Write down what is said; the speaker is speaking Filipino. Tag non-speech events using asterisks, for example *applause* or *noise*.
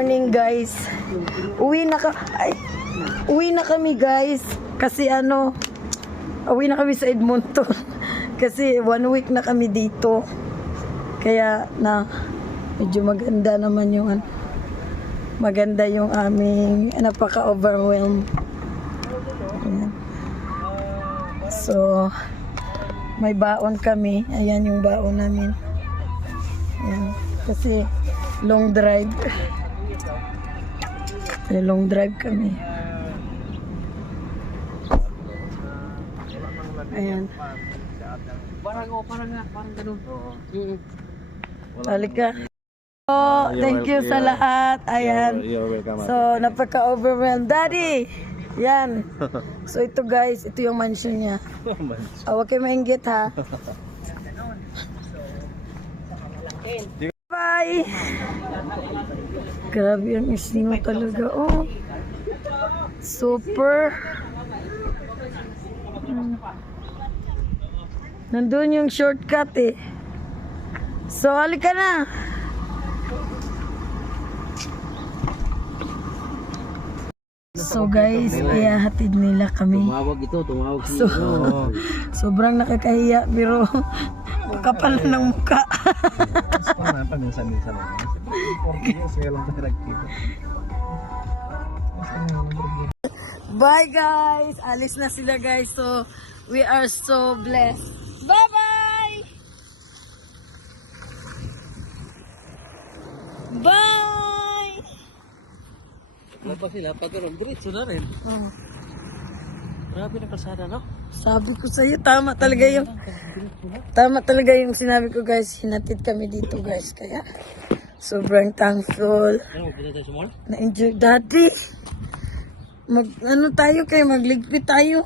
Morning guys. Uwi na ka ay uwi na kami guys kasi ano uwi na kami sa Edmonton *laughs* kasi one week na kami dito. Kaya na medyo maganda naman yung maganda yung aming napaka-overwhelm. So, may baon kami. Ayan yung baon namin. Ayan. Kasi long drive. *laughs* May long drive kami. Ayan. Parang, oh, parang nga, parang ganun. Mm. Halika. Oh, thank you sa lahat. Ayan. So, napaka-overwhelmed. Daddy! Yan. *laughs* So, ito guys, ito yung mansion niya. *laughs* Oh, huwag kayo maingit ha. *laughs* Bye! Grabe ang snow talaga. Oh. Super. Hmm. Nandun yung shortcut eh. So, halika na. So guys, iyahatid nila kami. Tumawag ito, tumawag So, *laughs* sobrang nakakahiya pero *laughs* kapal na ng mukha. Paminsan-minsan lang. 40 years, kaya lang tayo nagkita. Bye guys! Alis na sila guys. So, we are so blessed. Bye-bye! Bye! Ano pa sila? Pag ganun, diretso na rin. Oh, Grabe na kalsada, no? sabi ko sa'yo, tama talaga yung tama talaga yung sinabi ko guys. Hinatid kami dito guys. Kaya, sobrang thankful. Ano? Na-enjoy daddy. Mag, ano tayo kayo, magligpit tayo.